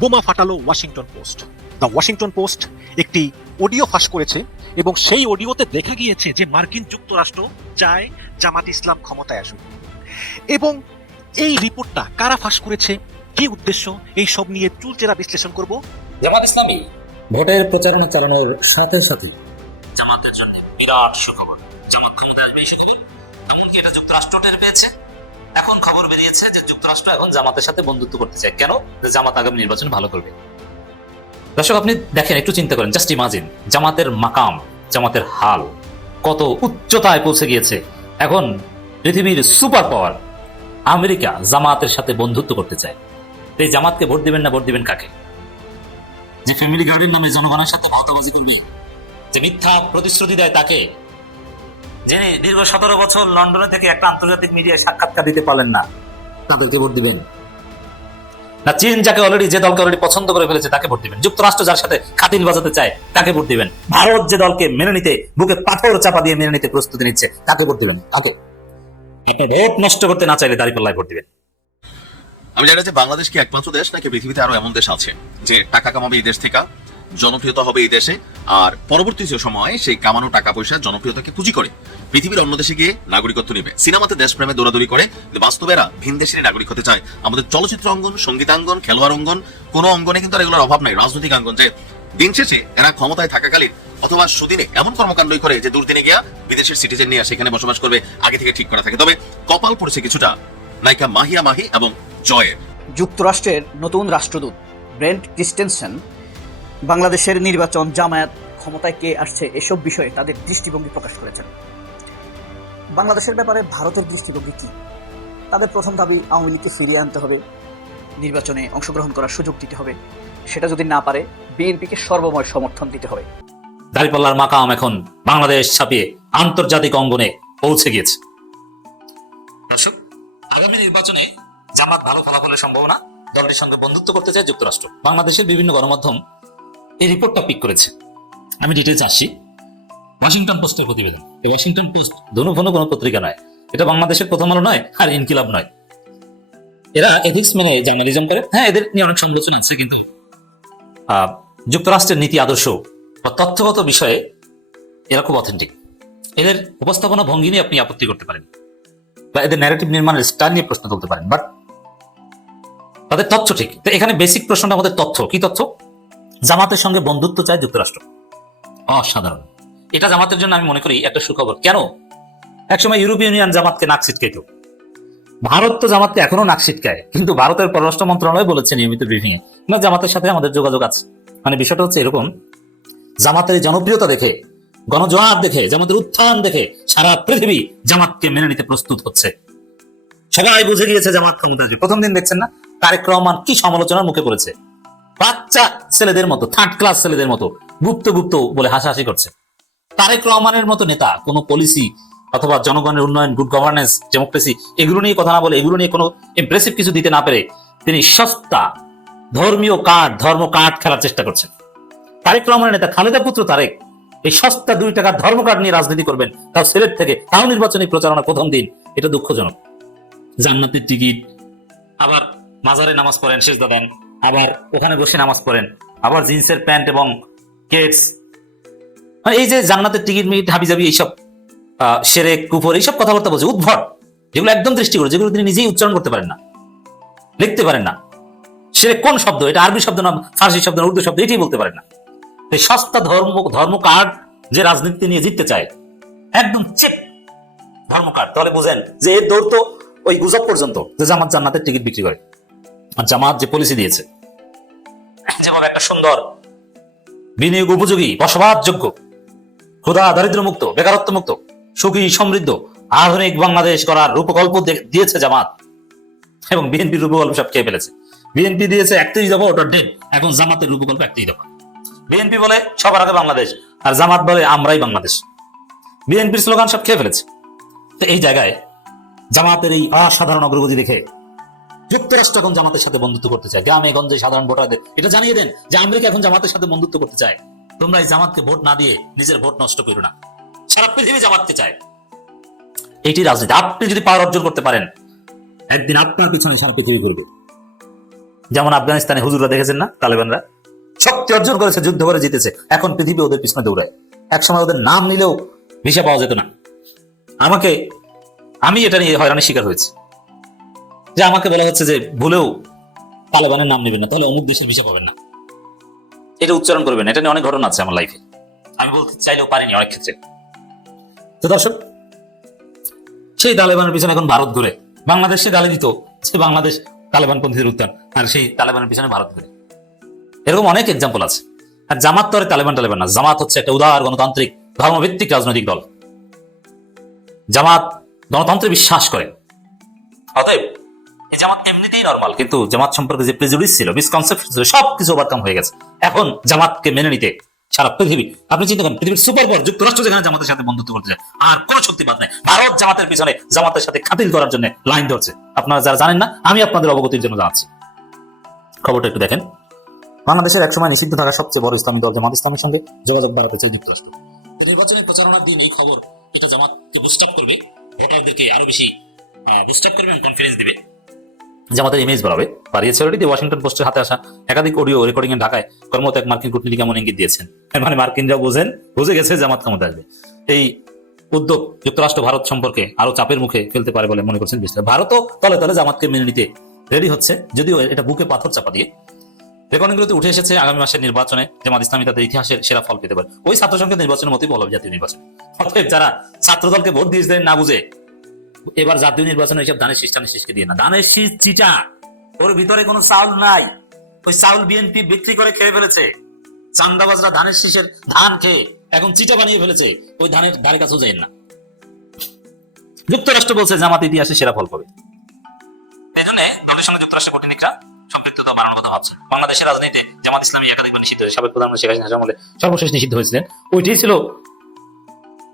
বোমা ফাটালো Washington Post. The Washington Post একটি অডিও ফাঁস করেছে এবং সেই অডিওতে দেখা গিয়েছে যে মার্কিন যুক্তরাষ্ট্র চায় জামাত ইসলাম ক্ষমতায় আসুক। এবং এই রিপোর্টটা কারা ফাঁস করেছে, কি উদ্দেশ্য, এই সব নিয়ে চুলচেরা বিশ্লেষণ করব। জামাত ইসলামী ভোটের প্রচারণা চালানোর সাথে সাথে জামাতের জন্য বিরাট সুখবর। জামাত ক্ষমতায় আসবে এই সুযোগে, এমনকি এটা যুক্তরাষ্ট্র টের পেয়েছে। এখন খবর বেরিয়েছে যে যুক্তরাষ্ট্র এখন জামাতের সাথে বন্ধুত্ব করতে চায়। কেন? যে জামাত আগামী নির্বাচন ভালো করবে। দর্শক, আপনি দেখেন, একটু চিন্তা করেন, জাস্ট ইমাজিন জামাতের মাকাম, জামাতের হাল কত উচ্চতায় পৌঁছে গিয়েছে। এখন পৃথিবীর সুপার পাওয়ার আমেরিকা জামাতের সাথে বন্ধুত্ব করতে চায়। এই জামাতকে ভোট দিবেন না ভোট দিবেন কাকে? যে ফ্যামিলি গার্ডের নামে জনগণের সাথে ভাওতাবাজি করবে, যে মিথ্যা প্রতিশ্রুতি দেয় তাকে, যিনি দীর্ঘ 17 বছর লন্ডনে থেকে একটা আন্তর্জাতিক মিডিয়ায় সাক্ষাৎকার দিতে পারলেন না, তাদেরকে ভোট দিবেন? না চীন যাকে অলরেডি, যে দলকে অলরেডি পছন্দ করে ফেলেছে তাকে ভোট দিবেন? যুক্তরাষ্ট্র যার সাথে খাতির বাজাতে চায় তাকে ভোট দিবেন? ভারত যে দলকে মেনে নিতে, বুকে পাথর চাপা দিয়ে মেনে নিতে প্রস্তুতি নিচ্ছে তাকে ভোট দিবেন? তাকে আপনি ভোট নষ্ট করতে না চাইলে দাঁড়িপাল্লায় ভোট দিবেন। আমি জানি যে বাংলাদেশ কি একমাত্র দেশ নাকি পৃথিবীতে আরো এমন দেশ আছে যে টাকা কামাবে এই দেশ থেকে, জনপ্রিয়তা হবে এই দেশে, আর পরবর্তী যে সময় সেই কামানো টাকা পয়সা জনপ্রিয়তাকে পুঁজি করে পৃথিবীর অন্য দেশে গিয়ে নাগরিকত্ব নেবে। সিনেমাতে দেশপ্রেমে দৌড়াদৌড়ি করে, বাস্তবেরা ভিন দেশের নাগরিক হতে চায়। আমাদের চলচ্চিত্র অঙ্গন, সঙ্গীতাঙ্গন, খেলোয়াড় অঙ্গন, কোনো অঙ্গনে কিন্তু আর এগুলোর অভাব নাই। রাজনৈতিক অঙ্গন, যে দিন শেষে এরা ক্ষমতায় থাকাকালীন অথবা সুদিনে এমন কর্মকাণ্ডই করে যে দুর্দিনে গিয়া বিদেশের সিটিজেন নিয়ে সেখানে বসবাস করবে, আগে থেকে ঠিক করা থাকে। তবে কপাল পড়েছে কিছুটা নায়িকা মাহিয়া মাহি এবং জয়ের। যুক্তরাষ্ট্রের নতুন রাষ্ট্রদূত ব্রেন্ট ক্রিস্টেনসেন বাংলাদেশের নির্বাচন, জামায়াত ক্ষমতায় কে আসছে, এসব বিষয়ে তাদের দৃষ্টিভঙ্গি প্রকাশ করেছেন। বাংলাদেশের ব্যাপারে ভারতের দৃষ্টিভঙ্গি কি? তাদের প্রথম দাবি আওয়ামী লীগকে ফিরিয়ে আনতে হবে, নির্বাচনে অংশগ্রহণ করার সুযোগ দিতে হবে, সেটা যদি না পারে বিএনপিকে সর্বময় সমর্থন দিতে হবে। দাঁড়িপাল্লার মাকাম এখন বাংলাদেশ ছাপিয়ে আন্তর্জাতিক অঙ্গনে পৌঁছে গিয়েছে। দর্শক, আগামী নির্বাচনে জামাত ভালো ফলাফলের সম্ভাবনা, দলটির সঙ্গে বন্ধুত্ব করতে চায় যুক্তরাষ্ট্র। বাংলাদেশের বিভিন্ন গণমাধ্যম এই রিপোর্টটা পিক করেছে। আমি ডিটেলস আসছি। ওয়াশিংটন পোস্টের প্রতিবেদন। এই ওয়াশিংটন পোস্ট ধনুভনু কোনো পত্রিকা নয়, এটা বাংলাদেশের প্রথম আলো নয়, আর ইনকিলাব নয়। এরা এথিক্স মেনে জার্নালিজম করে। হ্যাঁ, এদের নিয়ে অনেক সমালোচনা আছে, কিন্তু যুক্তরাষ্ট্রের নীতি আদর্শ বা তথ্যগত বিষয়ে এরা খুব অথেন্টিক। এদের উপস্থাপনা ভঙ্গি নিয়ে আপনি আপত্তি করতে পারেন, বা এদের ন্যারেটিভ নির্মাণের স্টাইল নিয়ে প্রশ্ন তুলতে পারেন, বাট তাদের তথ্য ঠিক। তো এখানে বেসিক প্রশ্নটা আমাদের তথ্য। কি তথ্য? জামাতের সঙ্গে বন্ধুত্ব চায় যুক্তরাষ্ট্র। অসাধারণ। এটা জামাতের জন্য আমি মনে করি একটা সুখবর। কেন? একসময় ইউরোপীয় ইউনিয়ন জামাতকে নাক ছিটকাইত, ভারত তো জামাতকে এখনো নাক ছিটকায়, কিন্তু ভারতের পররাষ্ট্র মন্ত্রণালয় বলেছে নিয়মিত ব্রিফিং এ জামাতের সাথে আমাদের যোগাযোগ আছে। মানে বিষয়টা হচ্ছে এরকম, জামাতের জনপ্রিয়তা দেখে, গণজোয়ার দেখে, জামাতের উত্থান দেখে সারা পৃথিবী জামাতকে মেনে নিতে প্রস্তুত হচ্ছে। সবাই বুঝে গিয়েছে জামাত ক্ষমতায়। প্রথম দিন দেখছেন না তারেক রহমান কি সমালোচনার মুখে পড়েছে, বাচ্চা ছেলেদের মতো, থার্ড ক্লাস ছেলেদের মতো গুপ্ত গুপ্ত বলে হাসাহাসি করছে। তারেক রহমানের মতো নেতা কোনো পলিসি অথবা জনগণের উন্নয়ন, গুড গভর্নেন্স, ডেমোক্রেসি এগুলো নিয়ে কথা না বলে, এগুলো নিয়ে কোনো ইমপ্রেসিভ কিছু দিতে না পেরে তিনি সস্তা ধর্মীয় কার্ড, ধর্ম কার্ড খেলার চেষ্টা করছেন। তারেক রহমানের নেতা খালেদা পুত্র তারেক এই সস্তা 2 টাকার ধর্ম কার্ড নিয়ে রাজনীতি করবেন, তাও সিলেট থেকে, তাও নির্বাচনী প্রচারণা প্রথম দিন। এটা দুঃখজনক। জান্নাতের টিকিট, আবার মাজারে নামাজ পড়েন, সিজদা দেন, আবার ওখানে বসে নামাজ পড়েন, আবার জিন্সের প্যান্ট এবং কেটস, মানে এই যে জান্নাতের টিকিট মিট হাবিজাবি এইসব শিরক, কুফর, এইসব কথাবার্তা বলছে উদ্ভট, যেগুলো একদম দৃষ্টিকোণ, যেগুলো তিনি নিজেই উচ্চারণ করতে পারেন না, লিখতে পারেন না। শিরক কোন শব্দ? এটা আরবি শব্দ না ফার্সি শব্দ না উর্দু শব্দ? এটাই বলতে পারেন না। এই সস্তা ধর্ম কার্ড যে রাজনীতি নিয়ে জিততে চায়, একদম চেপ ধর্ম কার্ড, তাহলে বুঝেন যে এর দৌড় তো ওই গুজব পর্যন্ত যে জামাত জান্নাতের টিকিট বিক্রি করে। আর জামাত যে পলিসি দিয়েছে, যেভাবে একটা সুন্দর, বিনিয়োগ উপযোগী, বসবাসযোগ্য, ক্ষুধা দারিদ্র মুক্ত, বেকারত্ব মুক্ত, সুখী সমৃদ্ধ আধুনিক বাংলাদেশ করার রূপকল্প দিয়েছে জামাত, এবং বিএনপির রূপকল্প সব খেয়ে ফেলেছে। বিএনপি দিয়েছে 31 দফা, ওটা ডেট। এখন জামাতের রূপকল্প 31 দফা। বিএনপি বলে সবার আগে বাংলাদেশ, আর জামাত বলে আমরাই বাংলাদেশ। বিএনপির স্লোগান সব খেয়ে ফেলেছে। তো এই জায়গায় জামাতের এই অসাধারণ অগ্রগতি দেখে যুক্তরাষ্ট্র এখন জামাতের সাথে বন্ধুত্ব করতে চায়। গ্রামে গঞ্জে সাধারণ ভোটারদের এটা জানিয়ে দেন যে আমেরিকা এখন জামাতের সাথে বন্ধুত্ব করতে চায়। তোমরা এই জামাতকে ভোট না দিয়ে নিজের ভোট নষ্ট করো না। সারা পৃথিবী জামাতকে চায়। এইটি রাজনীতি। আপনি যদি পাওয়ার অর্জন করতে পারেন, একদিন আপনার পিছনে সারা পৃথিবী করবে। যেমন আফগানিস্তানে হুজুররা দেখেছেন না, তালেবানরা শক্তি অর্জন করেছে, যুদ্ধ করে জিতেছে, এখন পৃথিবী ওদের পিছনে দৌড়ায়। একসময় ওদের নাম নিলেও ভিসা পাওয়া যেত না। আমি এটা নিয়ে হয়রানির শিকার হয়েছি, যে আমাকে বলা হচ্ছে যে ভুলেও তালেবানের নাম নেবেন না, তাহলে অমুক দেশের ভিসা পাবেন না, এটা উচ্চারণ করবেন। এটা নিয়ে অনেক ঘটনা আছে আমার লাইফে, আমি বলতে চাইলেও পারিনি অনেক ক্ষেত্রে। তো দর্শক, সেই তালেবানের পিছনে এখন ভারত ঘুরে। বাংলাদেশে গালি দিত যে বাংলাদেশ তালেবান পন্থীদের উত্থান, আর সেই তালেবানের পিছনে ভারত ঘুরে। এরকম অনেক এক্সাম্পল আছে। আর জামাত তো আর তালেবান না, জামাত হচ্ছে একটা উদার গণতান্ত্রিক ধর্মভিত্তিক রাজনৈতিক দল। জামাত গণতন্ত্রে বিশ্বাস করে। অতএব এই জামাত এমনিতেই নরমাল, কিন্তু জামাত সম্পর্কে যে প্রেজুডিস ছিল, মিসকনসেপ্ট ছিল, সবকিছু ওভারকাম হয়ে গেছে। এখন জামাতকে মেনে নিতে সারা পৃথিবী, আপনি চিন্তা করেন, পৃথিবীর সুপার পাওয়ার যুক্তরাষ্ট্র যেখানে জামাতের সাথে বন্ধুত্ব করতে যায়, আর কোনো শক্তিবাদ নাই, ভারত জামাতের পিছনে জামাতের সাথে খাতির করার জন্য লাইন ধরছে। আপনারা যারা জানেন না, আমি আপনাদের অবগতির জন্য জানাচ্ছি। খবরটা একটু দেখেন। বাংলাদেশের একসময় নিষিদ্ধ থাকা সবচেয়ে বড় ইসলামী দল জামাত ইসলামের সঙ্গে যোগাযোগ বাড়াতে চায় যুক্তরাষ্ট্র। নির্বাচনের প্রচারণার দিন এই খবর এটা জামাতকে বুস্ট আপ করবে, ভোটারদেরকে আরো বেশি বুস্ট আপ করবে এবং কনফিডেন্স দিবে, জামাতের ইমেজ বাড়াবে। বাড়িয়েছে অলরেডি। ওয়াশিংটন পোস্টের হাতে আসা একাধিক অডিও রেকর্ডিং এ ঢাকায় কর্মরত এক মার্কিন কূটনীতিক এমন ইঙ্গিত দিয়েছেন, মানে মার্কিনরা বুঝে গেছে জামাত ক্ষমতা আসবে। এই উদ্যোগ যুক্তরাষ্ট্র ভারত সম্পর্কে আরো চাপের মুখে ফেলতে পারে বলে মনে করছেন বিশ্লেষক। ভারতও তলে তলে জামাতকে মেনে নিতে রেডি হচ্ছে, যদিও এটা বুকে পাথর চাপা দিয়ে। রেকর্ডিংগুলোতে উঠে এসেছে আগামী মাসের নির্বাচনে জামাত ইসলামী তাদের ইতিহাসের সেরা ফল পেতে পারে। ওই ছাত্র সংসদ নির্বাচনের মতোই বলা জাতীয় নির্বাচন। অতএব যারা ছাত্রদলকে ভোট দিয়েছিলেন না বুঝে, এবার জাতীয় নির্বাচনে এইসব ধানের শীষ টানের শীষকে দিয়ে না। ধানের শীষ চিটা, ওর ভিতরে কোনো চাউল নাই। ওই চাউল বিএনপি বিক্রি করে খেয়ে ফেলেছে। চান্দাবাজরা ধানের শীষের ধান খেয়ে এখন চিটা বানিয়ে ফেলেছে। ওই ধানের ধারে কাছেও যায় না। যুক্তরাষ্ট্র বলছে জামাত ইতিহাসে সেরা ফল পাবে। এই জন্য দলের সঙ্গে যুক্তরাষ্ট্রের কূটনীতিকরা সম্পৃক্ততা বাড়ানোর কথা ভাবছে। বাংলাদেশের রাজনীতিতে জামাত ইসলামী একাধিকবার নিষিদ্ধ হয়েছে। সাবেক প্রধানমন্ত্রী শেখ হাসিনা আমলে সর্বশেষ নিষিদ্ধ হয়েছিলেন। ওইটাই ছিল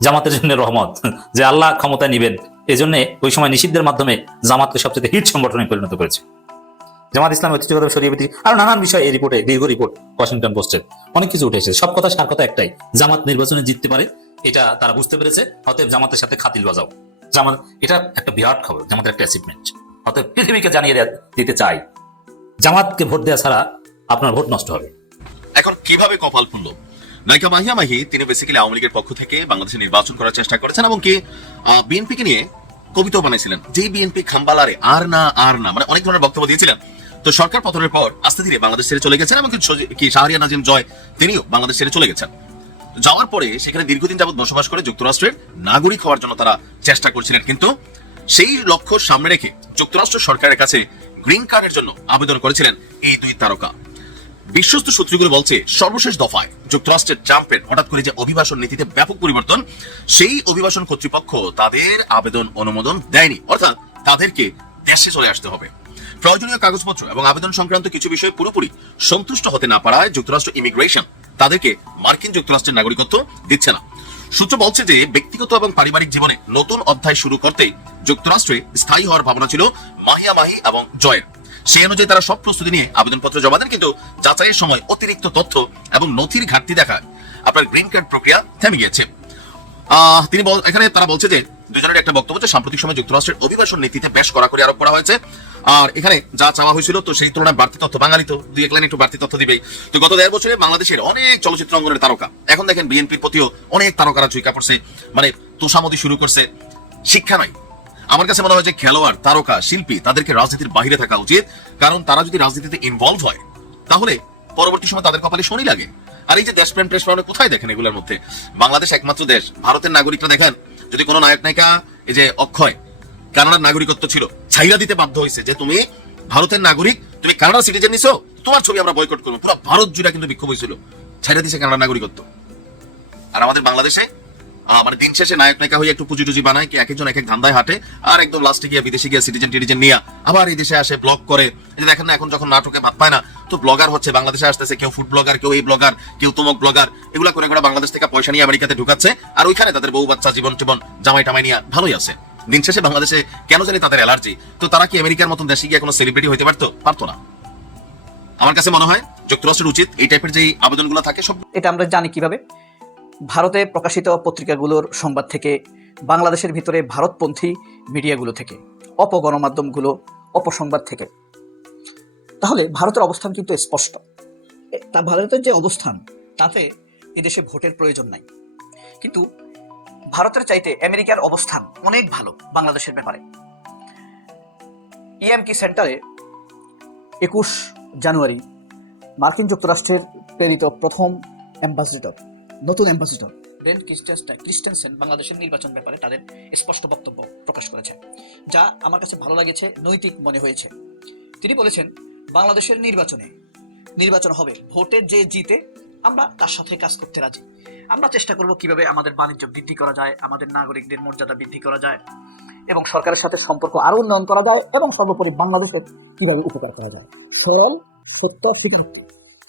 জামাতের জন্য রহমত, যে আল্লাহ ক্ষমতায় নিবেন। এই জন্য ওই সময় নিষিদ্ধের মাধ্যমে জামাতকে সবচেয়ে হিট সংগঠনে পরিণত করেছে। জামাত ইসলাম ঐতিহ্যগত সরিয়ে ভিত্তিক আরো নানান বিষয় এই রিপোর্টে, দীর্ঘ রিপোর্ট ওয়াশিংটন পোস্টের, অনেক কিছু উঠে এসেছে। সব কথা সার কথা একটাই, জামাত নির্বাচনে জিততে পারে, এটা তারা বুঝতে পেরেছে। অতএব জামাতের সাথে খাতিল বাজাও। জামাত এটা একটা বিরাট খবর, জামাতের একটা অ্যাচিভমেন্ট। অতএব পৃথিবীকে জানিয়ে দিতে চাই, জামাতকে ভোট দেওয়া ছাড়া আপনার ভোট নষ্ট হবে। এখন কিভাবে কপাল খুলল নায়িকা মাহিয়া মাহি? তিনি বেসিক্যালি আওয়ামী লীগের পক্ষ থেকে বাংলাদেশে নির্বাচন করার চেষ্টা করেছেন এবং কি বিএনপিকে নিয়ে কবিতাও বানাইছিলেন, যে বিএনপি খাম্বালারে আর না, মানে অনেক ধরনের বক্তব্য দিয়েছিলেন। তো সরকার পতনের পর আস্তে ধীরে বাংলাদেশ ছেড়ে চলে গেছেন এবং কি শাহরিয়ার নাজিম জয় তিনিও বাংলাদেশ ছেড়ে চলে গেছেন। যাওয়ার পরে সেখানে দীর্ঘদিন যাবত বসবাস করে যুক্তরাষ্ট্রের নাগরিক হওয়ার জন্য তারা চেষ্টা করছিলেন, কিন্তু সেই লক্ষ্য সামনে রেখে যুক্তরাষ্ট্র সরকারের কাছে গ্রিন কার্ডের জন্য আবেদন করেছিলেন এই দুই তারকা। বিশ্বস্ত সূত্রগুলো বলছে সর্বশেষ দফায় যুক্তরাষ্ট্রের ট্রাম্পের হঠাৎ করে যে অভিবাসন নীতিতে ব্যাপক পরিবর্তন, সেই অভিবাসন কর্তৃপক্ষ তাদের আবেদন অনুমোদন দেয়নি, অর্থাৎ তাদেরকে দেশে চলে আসতে হবে। প্রয়োজনীয় কাগজপত্র এবং আবেদন সংক্রান্ত কিছু বিষয়ে পুরোপুরি সন্তুষ্ট হতে না পারায় যুক্তরাষ্ট্র ইমিগ্রেশন তাদেরকে মার্কিন যুক্তরাষ্ট্রের নাগরিকত্ব দিচ্ছে না। সূত্র বলছে যে ব্যক্তিগত এবং পারিবারিক জীবনে নতুন অধ্যায় শুরু করতেই যুক্তরাষ্ট্রে স্থায়ী হওয়ার ভাবনা ছিল মাহিয়া মাহি এবং জয়ের। সেই অনুযায়ী তারা সব প্রস্তুতি নিয়ে আবেদনপত্র জমা দেন, কিন্তু যাচাইয়ের সময় অতিরিক্ত তথ্য এবং নথির ঘাটতি দেখায় আপনার গ্রিন কার্ড প্রক্রিয়া থেমে গিয়েছে। এখানে তারা বলছে যে দুজনের একটা বক্তব্য, যে সাম্প্রতিক সময় যুক্তরাষ্ট্রের অভিবাসন নীতিতে বেশ কড়াকড়ি আরোপ করা হয়েছে। আর এখানে যা চাওয়া হয়েছিল তো সেই তুলনায় বাড়তি তথ্য, বাঙালি তো দুই এক লাইন একটু বাড়তি তথ্য দিবেই। তো গত 1.5 বছরে বাংলাদেশের অনেক চলচ্চিত্র অঙ্গনের তারকা, এখন দেখেন বিএনপির প্রতিও অনেক তারকারা ঝুঁকা পড়ছে, মানে তোষামতি শুরু করছে। শিক্ষা নাই। আমার কাছে মনে হয় যে খেলোয়াড়, তারকা, শিল্পী তাদেরকে রাজনীতির বাইরে থাকা উচিত, কারণ তারা যদি রাজনীতিতে ইনভলভ হয় তাহলে পরবর্তী সময় তাদের কপালে শনি লাগে। আর এই যে দেশপ্রেম টেশপ্রেম কোথায় দেখেন এগুলোর মধ্যে? বাংলাদেশ একমাত্র দেশ, ভারতের নাগরিকরা দেখেন, যদি কোনো নায়ক নায়িকা, এই যে অক্ষয় কানাডার নাগরিকত্ব ছিল, ছাইরা দিতে বাধ্য হয়েছে যে তুমি ভারতের নাগরিক, তুমি কানাডার সিটিজেন নিছো, তোমার ছবি আমরা বয়কট করবো। পুরো ভারত জুড়ে কিন্তু বিক্ষোভ হয়েছিল, ছাইরা দিছে কানাডার নাগরিকত্ব। আর আমাদের বাংলাদেশে মানে দিন শেষে নায়ক নায়িকা হয়ে একটু পুঁজি টুজি বানায়, কি এক একজন এক এক ধান্দায় হাঁটে, আর একদম লাস্টে গিয়ে বিদেশে গিয়ে সিটিজেন টিটিজেন নিয়ে আবার এই দেশে আসে ব্লগ করে। এই যে দেখেন না, এখন যখন নাটকে ভাত পায় না তো ব্লগার হচ্ছে, বাংলাদেশে আসতেছে, কেউ ফুড ব্লগার, কেউ এই ব্লগার, কেউ তমক ব্লগার, এগুলা করে করে বাংলাদেশ থেকে পয়সা নিয়ে আমেরিকাতে ঢুকাচ্ছে, আর ওইখানে তাদের বউ বাচ্চা জীবন টিবন জামাই টামাই নিয়ে ভালোই আছে। দিন শেষে বাংলাদেশে কেন জানি তাদের অ্যালার্জি। তো তারা কি আমেরিকার মতন দেশে গিয়ে কোনো সেলিব্রিটি হইতে পারতো না? আমার কাছে মনে হয় যুক্তরাষ্ট্রের উচিত এই টাইপের যে আবেদনগুলো থাকে সব। এটা আমরা জানি কিভাবে? ভারতে প্রকাশিত পত্রিকাগুলোর সংবাদ থেকে, বাংলাদেশের ভিতরে ভারতপন্থী মিডিয়াগুলো থেকে, অপগণমাধ্যমগুলো, অপসংবাদ থেকে। তাহলে ভারতের অবস্থান কিন্তু স্পষ্ট। তা ভারতের যে অবস্থান তাতে এদেশে ভোটের প্রয়োজন নাই, কিন্তু ভারতের চাইতে আমেরিকার অবস্থান অনেক ভালো বাংলাদেশের ব্যাপারে। ইএমকি সেন্টারে 21 জানুয়ারি মার্কিন যুক্তরাষ্ট্রের প্রেরিত প্রথম নতুন অ্যাম্বাসিডর ব্রেন্ট ক্রিস্টেনসেন বাংলাদেশের নির্বাচন ব্যাপারে তাদের স্পষ্ট বক্তব্য প্রকাশ করেছেন, যা আমার কাছে ভালো লেগেছে, নৈতিক মনে হয়েছে। তিনি বলেছেন, বাংলাদেশের নির্বাচন হবে, ভোটে যে জিতে আমরা তার সাথে কাজ করতে রাজি। আমরা চেষ্টা করব কিভাবে আমাদের বাণিজ্য বৃদ্ধি করা যায়, আমাদের নাগরিকদের মর্যাদা বৃদ্ধি করা যায়, এবং সরকারের সাথে সম্পর্ক আরো উন্নয়ন করা যায়, এবং সর্বোপরি বাংলাদেশের কিভাবে উপকার করা যায়। সরল, সত্য, স্বীকারোক্তি।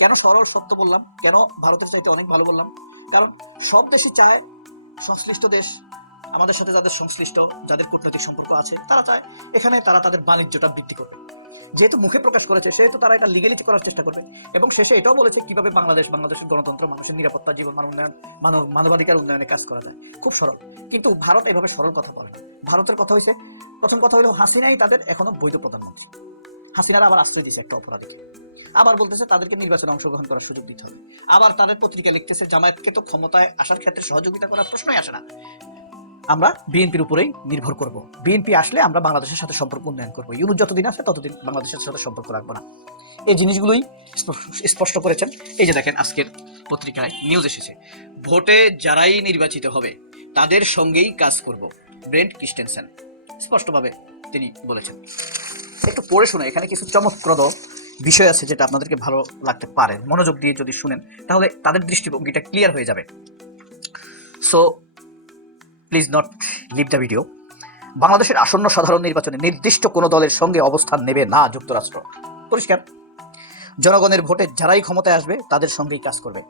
কেন সরল সত্য বললাম, কেন ভারতের চাইতে অনেক ভালো বললাম? কারণ সব দেশই চায়, সংশ্লিষ্ট দেশ আমাদের সাথে যাদের সংশ্লিষ্ট, যাদের কূটনৈতিক সম্পর্ক আছে, তারা চায় এখানে তারা তাদের বাণিজ্যটা বৃদ্ধি করবে। যেহেতু মুখে প্রকাশ করেছে, সেহেতু তারা এটা লিগ্যালিটি করার চেষ্টা করবে, এবং শেষে এটাও বলেছে কিভাবে বাংলাদেশের গণতন্ত্র, মানুষের নিরাপত্তা, জীবন মান উন্নয়ন, মানবাধিকার উন্নয়নে কাজ করা যায়। খুব সরল। কিন্তু ভারত এভাবে সরল কথা বলে না। ভারতের কথা হয়েছে, প্রথম কথা হলো হাসিনাই তাদের এখনো বৈধ প্রধানমন্ত্রী। হাসিনারা আবার আশ্রয় দিয়েছে একটা অপরাধীকে। আবার বলতেছে তাদেরকে নির্বাচনে অংশগ্রহণ করার সুযোগ দিতে হবে। আবার তাদের পত্রিকা লিখতেছে জামায়াতকে তো ক্ষমতায় আসার ক্ষেত্রে সহযোগিতা করার প্রশ্নই আসে না, আমরা বিএনপির উপরেই নির্ভর করব। বিএনপি আসলে আমরা বাংলাদেশের সাথে সম্পর্ক উন্নয়ন করবো, ইউনুস যতদিন আছে ততদিন বাংলাদেশের সাথে সম্পর্ক রাখবো না। এই জিনিসগুলোই স্পষ্ট করেছেন। এই যে দেখেন, আজকের পত্রিকায় নিউজ এসেছে, ভোটে যারাই নির্বাচিত হবে তাদের সঙ্গেই কাজ করব, ব্রেন্ট ক্রিস্টেনসেন স্পষ্টভাবে তিনি বলেছেন। একটু পড়ে শুনে, এখানে কিছু চমকপ্রদ বিষয় আছে যেটা আপনাদেরকে ভালো লাগতে পারে। মনোযোগ দিয়ে যদি শুনেন তাহলে তাদের দৃষ্টিভঙ্গিটা ক্লিয়ার হয়ে যাবে। So please not leave the video. বাংলাদেশের আসন্ন সাধারণ নির্বাচনে নির্দিষ্ট কোনো দলের সঙ্গে অবস্থান নেবে না যুক্তরাষ্ট্র, পরিষ্কার। জনগণের ভোটে যারাই ক্ষমতায় আসবে তাদের সঙ্গেই কাজ করবে।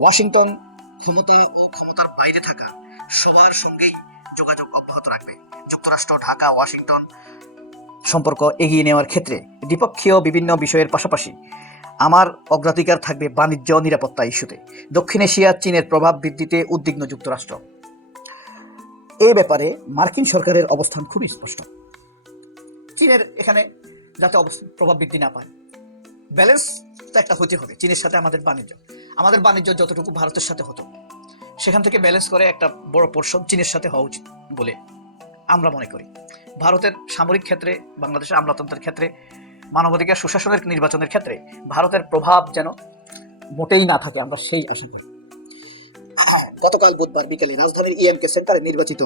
ওয়াশিংটন ক্ষমতা ও ক্ষমতার বাইরে থাকা সবার সঙ্গেই যোগাযোগ অব্যাহত রাখবে। যুক্তরাষ্ট্র, ঢাকা, ওয়াশিংটন সম্পর্ক এগিয়ে নেওয়ার ক্ষেত্রে দ্বিপক্ষীয় বিভিন্ন বিষয়ের পাশাপাশি আমার অগ্রাধিকার থাকবে বাণিজ্য নিরাপত্তা ইস্যুতে। দক্ষিণ এশিয়া চীনের প্রভাব বৃদ্ধিতে উদ্বিগ্ন যুক্তরাষ্ট্র। এই ব্যাপারে মার্কিন সরকারের অবস্থান খুবই স্পষ্ট। চীনের এখানে যাতে প্রভাব বৃদ্ধি না পায়, ব্যালেন্স তো একটা হতে হবে। চীনের সাথে আমাদের বাণিজ্য যতটুকু ভারতের সাথে হতো, সেখান থেকে ব্যালেন্স করে একটা বড় পোর্শন চীনের সাথে হওয়া উচিত বলে আমরা মনে করি। ভারতের সামরিক ক্ষেত্রে, বাংলাদেশের আমলাতন্ত্রের ক্ষেত্রে, মানবাধিকার সুশাসনের নির্বাচনের ক্ষেত্রে ভারতের প্রভাব যেন মোটেই না থাকে, আমরা সেই আশা করি। গতকাল বুধবার বিকেলে রাজধানীর ইএমকে সেন্টারে নির্বাচিত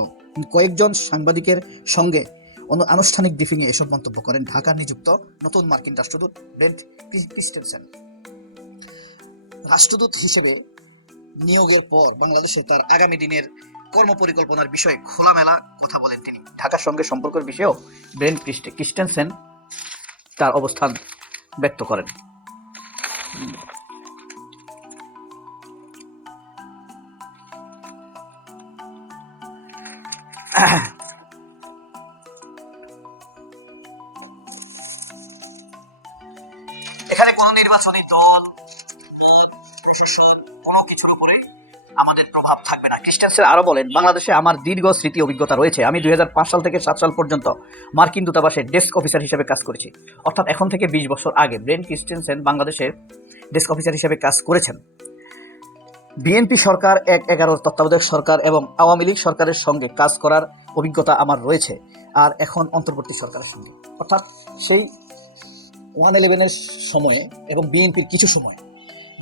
কয়েকজন সাংবাদিকের সঙ্গে আনুষ্ঠানিক ব্রিফিংয়ে এসব মন্তব্য করেন ঢাকার নিযুক্ত নতুন মার্কিন রাষ্ট্রদূত ব্রেন্ট ক্রিস্টেনসেন। রাষ্ট্রদূত হিসেবে নিয়োগের পর বাংলাদেশে তার আগামী দিনের কর্মপরিকল্পনার বিষয়ে খোলামেলা কথা বলেন তিনি। ঢাকার সঙ্গে সম্পর্কের বিষয়েও ব্রেন্ট ক্রিস্টেনসেন তার অবস্থান ব্যক্ত করেন। এখানে কোন নির্বাচনী দল, প্রশাসন, কোনো কিছুর উপরে আমাদের প্রভাব থাকবে না। ক্রিস্টেনসেন আরো বলেন, বাংলাদেশে আমার দীর্ঘ স্মৃতি অভিজ্ঞতা রয়েছে। আমি 2005 সাল থেকে 7 সাল পর্যন্ত মার্কিন দূতাবাসে ডেস্ক অফিসার হিসেবে কাজ করেছি। অর্থাৎ এখন থেকে 20 বছর আগে ব্রেন্ট ক্রিস্টেনসেন বাংলাদেশের ডেস্ক অফিসার হিসেবে কাজ করেছেন। বিএনপি সরকার, 1-11 তত্ত্বাবধায়ক সরকার এবং আওয়ামী লীগ সরকারের সঙ্গে কাজ করার অভিজ্ঞতা আমার রয়েছে, আর এখন অন্তর্বর্তী সরকারের সঙ্গে, অর্থাৎ সেই 111-এর সময়ে এবং বিএনপির কিছু সময়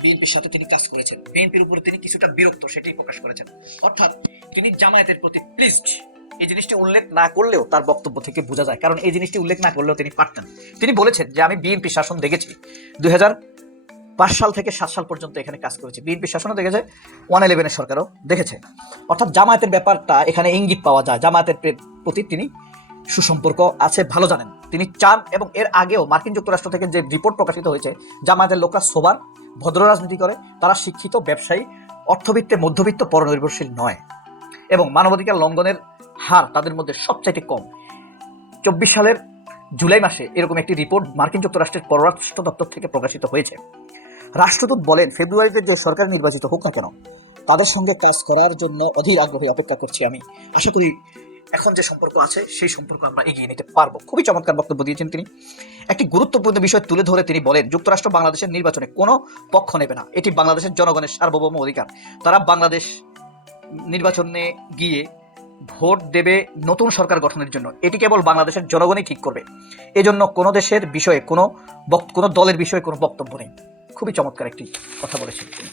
বিএনপির সাথে তিনি কাজ করেছেন। বিএনপির উপরে তিনি কিছুটা বিরক্ত, সেটাই প্রকাশ করেছেন। অর্থাৎ তিনি জামায়াতের প্রতি প্লিজড। এই জিনিসটি উল্লেখ না করলেও তার বক্তব্য থেকে বোঝা যায়, কারণ এই জিনিসটি উল্লেখ না করলেও তিনি পারতেন। তিনি বলেছেন যে আমি বিএনপি শাসন দেখেছি, 2005 সাল থেকে 7 সাল পর্যন্ত এখানে কাজ করেছি। বিএনপি শাসনও দেখেছে, 111-এর সরকারও দেখেছে। অর্থাৎ জামায়াতের ব্যাপারটা এখানে ইঙ্গিত পাওয়া যায়। জামায়াতের প্রতি তিনি সুসম্পর্ক আছে, ভালো জানেন। তিনি চান, এবং এর আগেও মার্কিন যুক্তরাষ্ট্র থেকে যে রিপোর্ট প্রকাশিত হয়েছে, জামায়াতের লোকরা সোবার, ভদ্র রাজনীতি করে, তারা শিক্ষিত, ব্যবসায়ী, অর্থবিত্তে মধ্যবিত্ত, পরনির্ভরশীল নয়, এবং মানবাধিকার লঙ্ঘনের হার তাদের মধ্যে সবচাইতে কম। 24 সালের জুলাই মাসে এরকম একটি রিপোর্ট মার্কিন যুক্তরাষ্ট্রের পররাষ্ট্র দপ্তর থেকে প্রকাশিত হয়েছে। রাষ্ট্রদূত বলেন, ফেব্রুয়ারিতে যে সরকার নির্বাচিত হোক না কেন, তাদের সঙ্গে কাজ করার জন্য অধীর আগ্রহে অপেক্ষা করছি আমি। আশা করি এখন যে সম্পর্ক আছে সেই সম্পর্ক আমরা এগিয়ে নিতে পারবো। খুবই চমৎকার বক্তব্য দিয়েছেন তিনি। একটি গুরুত্বপূর্ণ বিষয় তুলে ধরে তিনি বলেন, যুক্তরাষ্ট্র বাংলাদেশের নির্বাচনে কোনো পক্ষ নেবে না, এটি বাংলাদেশের জনগণের সার্বভৌম অধিকার। তারা বাংলাদেশ নির্বাচনে গিয়ে ভোট দেবে নতুন সরকার গঠনের জন্য, এটি কেবল বাংলাদেশের জনগণই ঠিক করবে। এজন্য কোনো দেশের বিষয়ে কোনো দলের বিষয়ে কোনো বক্তব্য নেই। খুবই চমৎকার একটি কথা বলেছেন তিনি।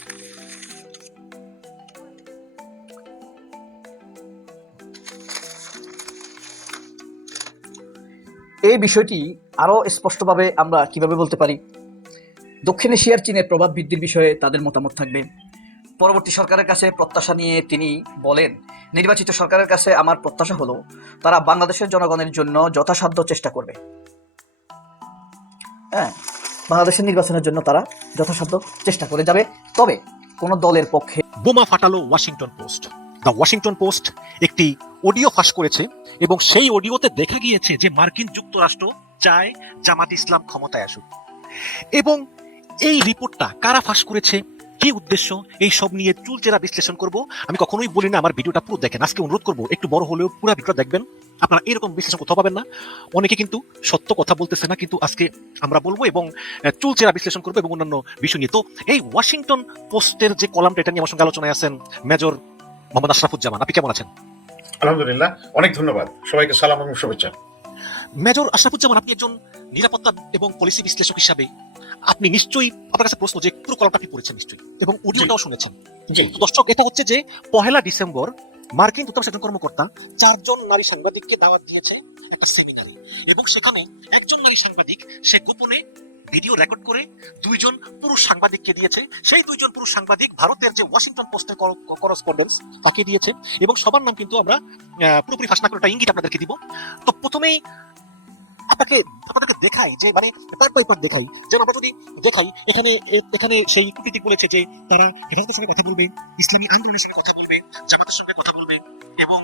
এই বিষয়টি আরো স্পষ্টভাবে আমরা কিভাবে বলতে পারি, দক্ষিণ এশিয়ার চীনের প্রভাব বৃদ্ধির বিষয়ে তাদের মতামত থাকবে। পরবর্তী সরকারের কাছে প্রত্যাশা নিয়ে তিনি বলেন, নির্বাচিত সরকারের কাছে আমার প্রত্যাশা হলো তারা বাংলাদেশের জনগণের জন্য যথাসাধ্য চেষ্টা করবে। হ্যাঁ, বাংলাদেশের নির্বাচনের জন্য তারা যথাসাধ্য চেষ্টা করে যাবে, তবে কোন দলের পক্ষে। বোমা ফাটালো Washington Post. The Washington Post একটি অডিও ফাঁস করেছে এবং সেই অডিওতে দেখা গিয়েছে যে মার্কিন যুক্তরাষ্ট্র চায় জামাত ইসলাম ক্ষমতায় আসুক। এবং এই রিপোর্টটা কারা ফাঁস করেছে, কি উদ্দেশ্য, এই সব নিয়ে চুলচেরা বিশ্লেষণ করব। আমি কখনোই বলি না আমার ভিডিওটা পুরো দেখেন, আজকে অনুরোধ করবো একটু বড় হলেও পুরো ভিডিওটা দেখবেন। আপনারা এরকম বিশ্লেষণ কোথাও পাবেন না। অনেকে কিন্তু সত্য কথা বলতেছে না, কিন্তু আজকে আমরা বলবো এবং চুলচেরা বিশ্লেষণ করবো এবং অন্যান্য বিষয় নিয়ে। তো এই ওয়াশিংটন পোস্টের যে কলামটা, এটা নিয়ে আমার সঙ্গে আলোচনায় আছেন মেজর মোহাম্মদ আশরাফুজ্জামান। আপনি কেমন আছেন? আলহামদুলিল্লাহ, অনেক ধন্যবাদ। সবাইকে সালাম এবং শুভেচ্ছা। মেজর আশরাফুজ্জামান, আপনি একজন নিরাপত্তা এবং পলিসি বিশ্লেষক হিসাবে আপনি নিশ্চয়ই, আপনার কাছে প্রশ্ন যে পুরো কলামটা আপনি পড়েছেন নিশ্চয়ই এবং অডিওটাও শুনেছেন। জি, তো দর্শক, এটা হচ্ছে যে 1 ডিসেম্বর মার্কিন দূতাবাস একজন কর্মকর্তা 4 জন নারী সাংবাদিককে দাওয়াত দিয়েছে একটা সেমিনারে, এবং সেখানে একজন নারী সাংবাদিক সে গোপনে ভিডিও রেকর্ড করে 2 জন পুরুষ সাংবাদিককে দিয়েছে। সেই 2 জন পুরুষ সাংবাদিক ভারতের যে ওয়াশিংটন পোস্টের করেসপন্ডেন্স তাকে দিয়েছে, এবং সবার নাম কিন্তু আমরা পুরোপুরি ফাঁস না করে একটা ইঙ্গিত আপনাদেরকে দিব। তো প্রথমেই আপনাদেরকে দেখাই যে মানে পার্ট বাই পার্ট দেখাই, যেন আমরা যদি দেখাই এখানে সেই কূটনীতিক বলেছে যে তারা হেফাজতের সঙ্গে কথা বলবে, ইসলামী আন্দোলনের সঙ্গে কথা বলবে, জামাতের সঙ্গে কথা বলবে, এবং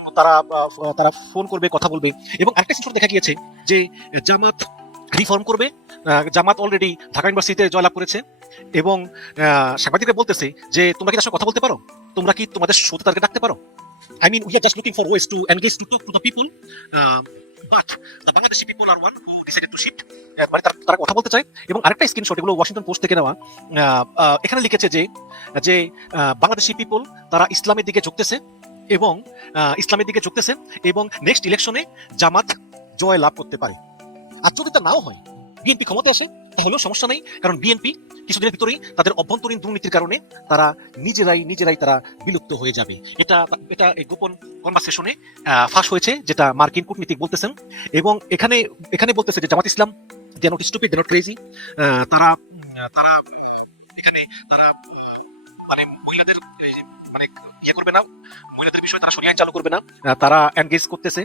তারা ফোন করবে, কথা বলবে। এবং আরেকটা সেন্সর দেখা গিয়েছে যে জামাত রিফর্ম করবে। জামাত অলরেডি ঢাকা ইউনিভার্সিটিতে জয়লাভ করেছে, এবং সাংবাদিকরা বলতেছে যে তোমরা কি তার সঙ্গে কথা বলতে পারো, তোমরা কি তোমাদের শোতে তাদেরকে ডাকতে পারো। I mean, we are just looking for ways to engage, to talk to the people, but the Bangladeshi people are one who decided to shift. মানে তারা কথা বলতে চায়। এবং আরেকটা স্ক্রিনশট, এগুলো ওয়াশিংটন পোস্ট থেকে নেওয়া, এখানে লিখেছে যে বাংলাদেশি পিপল তারা ইসলামের দিকে ঝুঁকতেছে এবং নেক্সট ইলেকশনে জামাত জয় লাভ করতে পারে। আর যদি তা নাও হয়, বিএনপি ক্ষমতা আসে, তাহলেও সমস্যা নেই, কারণ বিএনপি কিছুদিনের ভিতরেই তাদের অভ্যন্তরীণ দুর্নীতির কারণে তারা নিজেরাই তারা বিলুপ্ত হয়ে যাবে। এটা এই গোপন কনভারসেশনে ফাঁস হয়েছে, যেটা মার্কিন কূটনীতিক বলতেছেন। এবং এখানে বলতেছে যে Jamaat Islam, they are not stupid, they are not crazy. তারা মানে মহিলাদের মানে ইয়ে করবে না, মহিলাদের বিষয়ে তারা শরিয়া আইন চালু করবে না, তারা এনগেজ করতেছে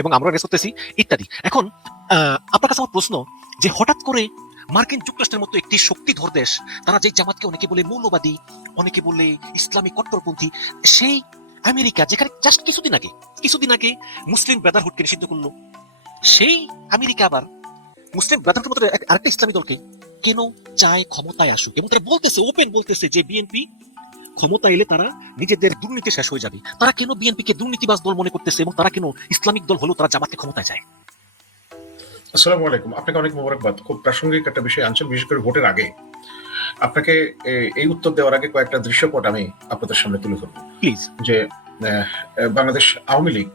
এবং আমরা এনগেজ করতেছি ইত্যাদি। এখন আপনার কাছে আমার প্রশ্ন যে হঠাৎ করে মার্কিন যুক্তরাষ্ট্রের মতো একটি শক্তিধর দেশ, তারা যে জামাতকে অনেকে বলে মৌলবাদী, অনেকে বলে ইসলামিক কট্টরপন্থী, সেই আমেরিকা যেখানে জাস্ট কিছুদিন আগে মুসলিম ব্রাদারহুডকে নিষিদ্ধ করলো, সেই আমেরিকা আবার মুসলিম ব্রাদারহুডের মতো আরেকটা ইসলামী দলকে কেন চায় ক্ষমতায় আসুক। এবং তারা ওপেন বলতেছে যে বিএনপি ক্ষমতা এলে তারা নিজেদের দুর্নীতি শেষ হয়ে যাবে। তারা কেন বিএনপিকে দুর্নীতিবাজ দল মনে করতেছে এবং তারা কেন ইসলামিক দল হলেও তারা জামাতকে ক্ষমতায় যায়? আসসালামু আলাইকুম। আপনাকে অনেক মোবারকবাদ। খুব প্রাসঙ্গিক একটা বিষয় আনছেন, বিশেষ করে ভোটের আগে। আপনাকে এই উত্তর দেওয়ার আগে কয়েকটা দৃশ্যপট আমি আপনাদের সামনে তুলে ধরব। প্লিজ। যে বাংলাদেশ আওয়ামী লীগ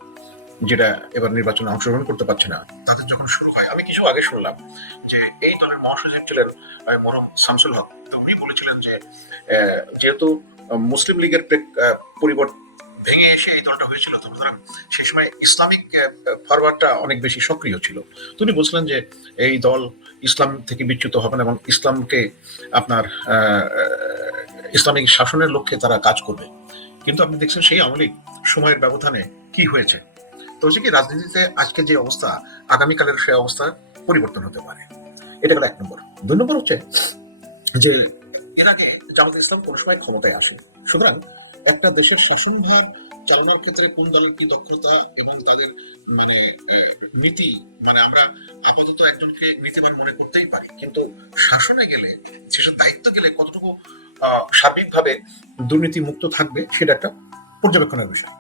যেটা এবার নির্বাচনে অংশগ্রহণ করতে পারছে না, তাদের যখন শুরু হয়, আমি কিছু আগে শুনলাম যে এই দলের মহাসচিব ছিলেন মরহুম শামসুল হক। উনি বলেছিলেন যে যেহেতু মুসলিম লীগের পরিবর্তন ভেঙে এসে এই দলটা হয়েছিল, সুতরাং সেই সময় ইসলামিক ফরওয়ার্ডটা অনেক বেশি সক্রিয় ছিল। তিনি বলছিলেন যে এই দল ইসলাম থেকে বিচ্যুত হবে না এবং ইসলামকে আপনার ইসলামিক শাসনের লক্ষ্যে তারা কাজ করবে। কিন্তু আপনি দেখছেন সেই আওয়ামী লীগ সময়ের ব্যবধানে কি হয়েছে। তো হচ্ছে কি, রাজনীতিতে আজকে যে অবস্থা, আগামীকালের সেই অবস্থা পরিবর্তন হতে পারে। এটা গেল 1 নম্বর। 2 নম্বর হচ্ছে যে এর আগে জামাত ইসলাম কোনো সময় ক্ষমতায় আসে, সুতরাং একটা দেশের শাসনভার চালানোর ক্ষেত্রে কোন দলের কি দক্ষতা এবং তাদের মানে নীতি, মানে আমরা আপাতত একজনকে নীতিবান মনে করতেই পারি, কিন্তু শাসনে গেলে, সেসব দায়িত্ব গেলে কতটুকু সার্বিকভাবে দুর্নীতি মুক্ত থাকবে সেটা একটা পর্যবেক্ষণের বিষয়।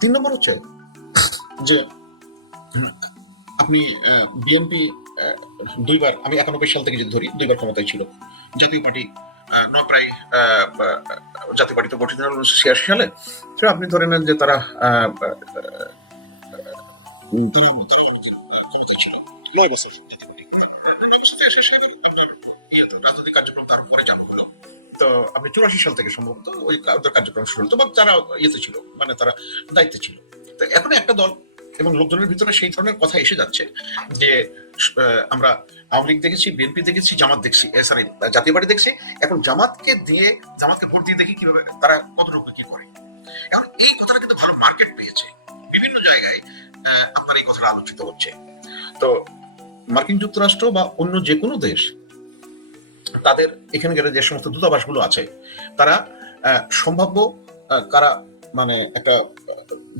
3 নম্বর হচ্ছে যে আপনি বিএনপি দুইবার, আমি 91 সাল থেকে যদি ধরি, দুইবার ক্ষমতায় ছিল। জাতীয় পার্টি প্রায় জাতীয় পার্টি তো গঠিত হল 1986 সালে। তো আপনি ধরে নেন যে তারা ক্ষমতায় ছিল 9 বছর। রাজনৈতিক কার্যক্রম তারপরে চালু হলো। তো আপনি 84 সাল থেকে সম্ভবত ওই ওদের কার্যক্রম শুরু হলো। তো যারা ইয়েতে ছিল, মানে তারা দায়িত্বে ছিল। তো এখন একটা দল এবং লোকজনের ভিতরে সেই ধরনের কথা এসে যাচ্ছে যে আমরা আওয়ামী লীগ দেখেছি, বিএনপি দেখেছি, জামাত দেখছি, সরি জাতীয় পার্টি দেখছি, এখন জামাতকে ভোট দিয়ে দেখি কিভাবে তারা কতটুকু কি করে। এখন এই কথাটা কিন্তু ভালো মার্কেট পেয়েছে, বিভিন্ন জায়গায় আপনার এই কথাটা আলোচিত হচ্ছে। তো মার্কিন যুক্তরাষ্ট্র বা অন্য যে কোনো দেশ, তাদের এখানকার যে সমস্ত দূতাবাসগুলো আছে, তারা সম্ভাব্য কারা মানে একটা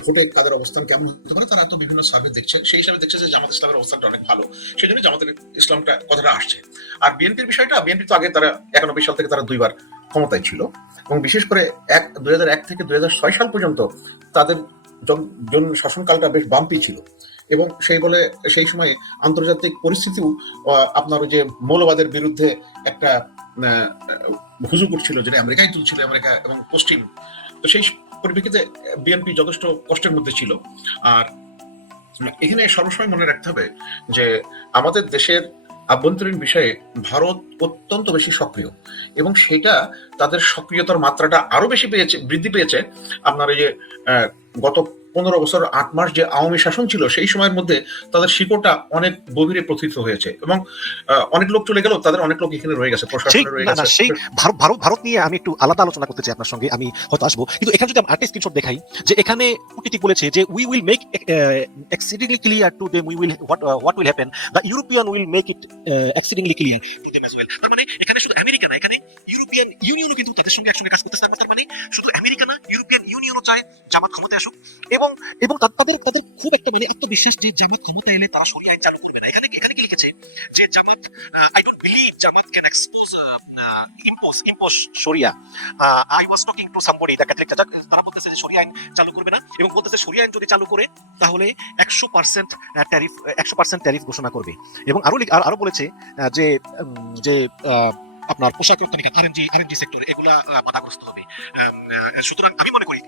ভোটে কাদের অবস্থান কেমন হতে পারে, তারা তো বিভিন্ন সার্ভে দেখছে, সেই হিসাবে দেখছে যে জামাত ইসলামের অবস্থানটা অনেক ভালো, সেই জন্য জামাতের ইসলামটা কথাটা আসছে। আর বিএনপির বিষয়টা, বিএনপি তো আগে তারা 91 সাল থেকে তারা দুইবার ক্ষমতায় ছিল, এবং বিশেষ করে 2001 থেকে 2006 সাল পর্যন্ত তাদের শাসনকালটা বেশ বাম্পি ছিল, এবং সেই সময় আন্তর্জাতিক পরিস্থিতিও আপনার ওই যে মৌলবাদের বিরুদ্ধে একটা হুজুগ উঠছিল, যেটা আমেরিকায় তুলছিল, আমেরিকা এবং পশ্চিম। তো সেই পরিপ্রেক্ষিতে বিএনপি যথেষ্ট কষ্টের মধ্যে ছিল। আর এখানে সর্বসময় মনে রাখতে হবে যে আমাদের দেশের আভ্যন্তরীণ বিষয়ে ভারত অত্যন্ত বেশি সক্রিয়, এবং সেটা তাদের সক্রিয়তার মাত্রাটা আরো বেশি বৃদ্ধি পেয়েছে আপনার এই যে গত 15 বছর 8 মাস যে আওয়ামী শাসন ছিল, সেই সময়ের মধ্যে তাদের শিকড়টা অনেক গভীরে প্রথিত হয়েছে, এবং অনেক লোক চলে গেল, তাদের অনেক লোক এখানে রয়ে গেছে, প্রশাসনে রয়ে গেছে। সেই ভারত নিয়ে আমি একটু আলাদা আলোচনা করতে চাই আপনার সঙ্গে, আমি হয়তো আসবো, কিন্তু এখানে যদি আমি আরেকটা স্ক্রিনশট দেখাই, যে এখানে কূটনীতিক বলেছে যে we will make exceedingly clear to them what will happen, the European will make it exceedingly clear to them as well। তার মানে এখানে শুধু আমেরিকা না, এখানে ইউরোপিয়ান ইউনিয়নও কিন্তু তাদের সঙ্গে একসঙ্গে কাজ করতেছে। তার মানে শুধু আমেরিকা না, ইউরোপিয়ান ইউনিয়নও চায় জামাত ক্ষমতায় আসুক, এবং তাদের খুব একটা মানে আত্মবিশ্বাস যে জামাত ক্ষমতা এলে তারা শরিয়া আইন চালু করবে না। এখানে কি লিখেছে যে Jamaat, I don't believe Jamaat can impose sharia. I was talking to somebody, তারা বলতেছে যে শরিয়া আইন চালু করবে না, এবং বলতেছে শরিয়া আইন যদি চালু করে তাহলে 100% ট্যারিফ ঘোষণা করবে। এবং আরো বলেছে যে আপনার পোশাক রপ্তানি আরএনজি সেক্টর এগুলা বাধাগ্রস্ত হবে। সুতরাং আমি মনে করি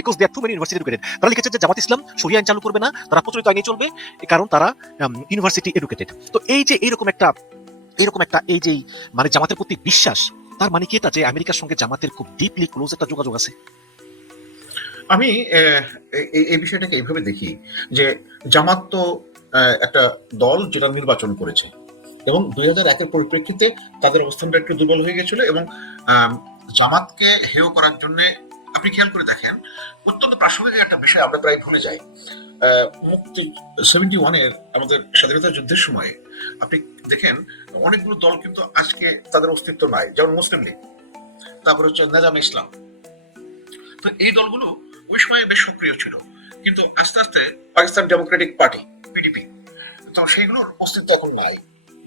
because they are too many university educated, তারা লিখেছে যে জামাত ইসলাম শরিয়া আইন চালু করবে না, তারা প্রচলিত আইনে চলবে, কারণ তারা ইউনিভার্সিটি এডুকেটেড। তো এই যে এরকম একটা এই যে মানে জামাতের প্রতি বিশ্বাস, তার মানে কি এটা যে আমেরিকার সঙ্গে জামাতের খুব ডিপলি ক্লোজ একটা যোগাযোগ আছে? আমি এই বিষয়টাকে এইভাবে দেখি যে জামাত তো একটা দল যেটা নির্বাচন করেছে, এবং 2001-এর পরিপ্রেক্ষিতে তাদের অবস্থানটা একটু দুর্বল হয়ে গেছিল, এবং জামাতকে হেয় করার জন্য আপনি খেয়াল করে দেখেন অত্যন্ত প্রাসঙ্গিক একটা বিষয় আমরা প্রায় ভুলে যাই। 71-এর আমাদের স্বাধীনতা যুদ্ধের সময় আপনি দেখেন অনেকগুলো দল কিন্তু আজকে তাদের অস্তিত্ব নাই, যেমন মুসলিম লীগ, তারপর হচ্ছে নেজামে ইসলাম। তো এই দলগুলো ওই সময় বেশ সক্রিয় ছিল, কিন্তু আস্তে আস্তে পাকিস্তান ডেমোক্রেটিক পার্টি পিডিপি, তো সেইগুলোর অস্তিত্ব এখন নাই,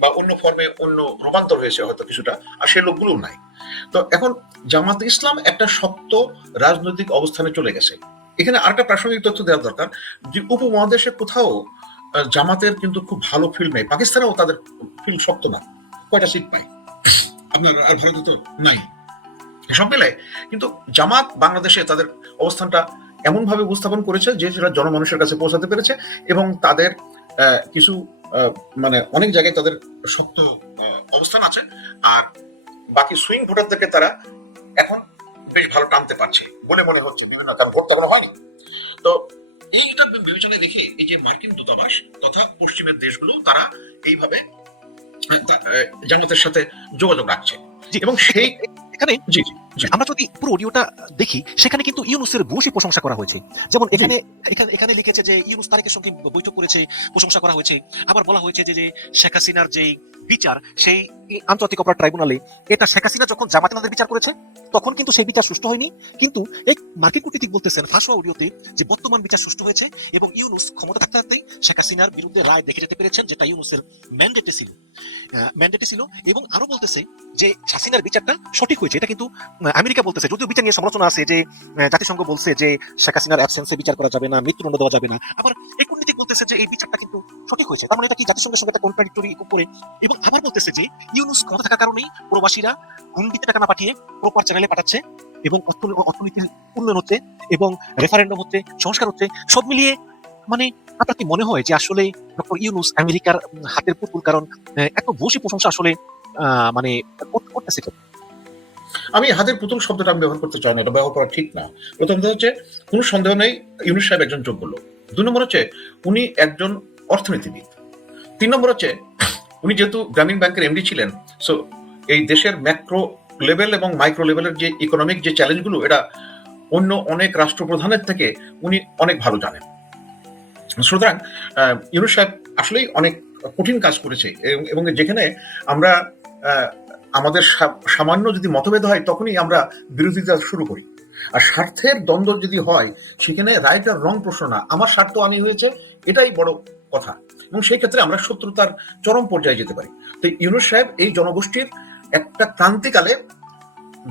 বা অন্য ফর্মে অন্য রূপান্তর হয়েছে হয়তো কিছুটা, আর সেই লোকগুলো নাই। তো এখন জামাত ইসলাম একটা শক্ত রাজনৈতিক অবস্থানে চলে গেছে। এখানে আরেকটা প্রাসঙ্গিক তথ্য দেওয়া দরকার যে উপমহাদেশে কোথাও জামাতের কিন্তু খুব ভালো ফিল্ড নেই, পাকিস্তানেও তাদের ফিল্ড শক্ত না, কয়টা সিট পায় আপনার, আর ভারতে তো নাই। সব মিলে কিন্তু জামাত বাংলাদেশে তাদের অবস্থানটা এমন ভাবে উপস্থাপন করেছে যে সেটা জনমানুষের কাছে পৌঁছাতে পেরেছে, এবং তাদের কিছু মানে অনেক জায়গায় তাদের শক্ত অবস্থান আছে, আর বাকি সুইং ভোটারদেরকে তারা এখন বেশ ভালো টানতে পারছে বলে মনে হচ্ছে, বিভিন্ন কারণ ভোট এখনো হয়নি। তো এইটা বিবেচনায় রেখে এই যে মার্কিন দূতাবাস তথা পশ্চিমের দেশগুলো তারা এইভাবে জামাতের সাথে যোগাযোগ রাখছে, এবং সেই এখানে আমরা যদি পুরো অডিওটা দেখি, সেখানে কিন্তু ইউনূসের ভূয়সী প্রশংসা করা হয়েছে। যেমন এখানে লিখেছে যে ইউনূস তারেকের সঙ্গে বৈঠক করেছে, প্রশংসা করা হয়েছে। আবার বলা হয়েছে যে শেখ হাসিনার যেই বিচার, সেই আন্তর্জাতিক অপরাধ ট্রাইব্যুনালে এটা শেখ হাসিনা যখন জামাতে বিচার করেছে তখন কিন্তু সেই বিচার সুষ্ঠু হয়নি, কিন্তু এই মার্কিন কূটনীতিক বলতেছেন ফাঁস হওয়া অডিওতে যে বর্তমান বিচার সুষ্ঠু হয়েছে, এবং ইউনূস ক্ষমতা থাকতে থাকতেই শেখ হাসিনার বিরুদ্ধে রায় দেখে যেতে পেরেছেন, যেটা ইউনূসের ম্যান্ডেটে ছিল। ম্যান্ডেটে ছিল, এবং আরো বলতেছে যে হাসিনার বিচারটা সঠিক হয়েছে। এটা কিন্তু আমেরিকা বলতেছে, যদিও বিচার নিয়ে সমালোচনা আছে যে জাতিসংঘ বলছে যে শেখ হাসিনার অ্যাবসেন্সে বিচার করা যাবে না, মৃত্যুদণ্ড দেওয়া যাবে না। আবার এই কূটনীতিক বলতেছে যে এই বিচারটা কিন্তু সঠিক হয়েছে। তার মানে এটা কি জাতিসংঘের সঙ্গে একটা কন্ট্রাডিক্টরি করে। এবং আবার বলতেছে যে ইউনুস ক্ষমতা থাকার কারণেই প্রবাসীরা হুন্ডিতে টাকা না পাঠিয়ে প্রপার চ্যানেলে পাঠাচ্ছে, এবং অর্থনীতির উন্নয়ন হচ্ছে, এবং রেফারেন্ডাম হচ্ছে, সংস্কার হচ্ছে। সব মিলিয়ে মানে আপনার কি মনে হয় যে আসলে ডক্টর ইউনুস আমেরিকার হাতের পুতুল? কারণ এত বসে প্রশংসা আসলে মানে করতেছে কেন? আমি হাতের পুতুল শব্দটা আমি ব্যবহার করতে চাই না, এটা ব্যবহার করা ঠিক না। প্রথমত হচ্ছে কোনো সন্দেহ নেই ইউনুস সাহেব একজন যোগ্য লোক। 2 নম্বর হচ্ছে উনি একজন অর্থনীতিবিদ। 3 নম্বর হচ্ছে উনি যেহেতু গ্রামীণ ব্যাংকের এমডি ছিলেন, সো এই দেশের ম্যাক্রো লেভেল এবং মাইক্রো লেভেলের যে ইকোনমিক যে চ্যালেঞ্জগুলো, এটা অন্য অনেক রাষ্ট্রপ্রধানের থেকে উনি অনেক ভালো জানেন। সুতরাং ইউনুস সাহেব আসলেই অনেক কঠিন কাজ করেছে, এবং যেখানে আমরা আমাদের সামান্য যদি মতভেদ হয় তখনই আমরা বিরোধিতা শুরু করি। আর স্বার্থের দ্বন্দ্ব যদি হয় সেখানে রাইট আর রং প্রশ্ন না, আমার স্বার্থ হানি হয়েছে এটাই বড় কথা, এবং সেই ক্ষেত্রে আমরা শত্রুতার চরম পর্যায়ে যেতে পারি। তো ইউনুস সাহেব এই জনগোষ্ঠীর একটা ক্রান্তিকালে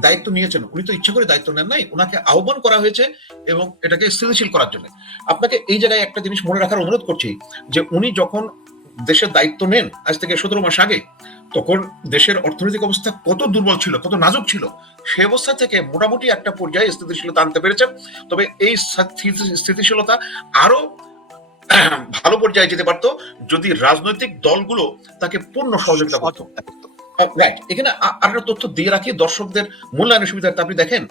দায়িত্ব নিয়েছেন। উনি তো ইচ্ছা করে দায়িত্ব নেন নাই, ওনাকে আহ্বান করা হয়েছে এবং এটাকে স্থিতিশীল করার জন্য। আপনাকে এই জায়গায় একটা জিনিস মনে রাখার অনুরোধ করছি যে উনি যখন দেশের দায়িত্ব নেন আজ থেকে 17 মাস আগে, তখন দেশের অর্থনৈতিক অবস্থা কত দুর্বল ছিল, কত নাজুক ছিল। সে অবস্থা থেকে মোটামুটি একটা পর্যায়ে স্থিতিশীলতা আনতে পেরেছেন। তবে এই স্থিতিশীলতা আরো ভালো পর্যায়ে যেতে পারতো যদি রাজনৈতিক দলগুলো তাকে পূর্ণ সহযোগিতা করতো। রাইট, এখানে আর একটা তথ্য দিয়ে রাখি দর্শকদের মূল্যায়নের সুবিধার্থে। আপনি দেখেন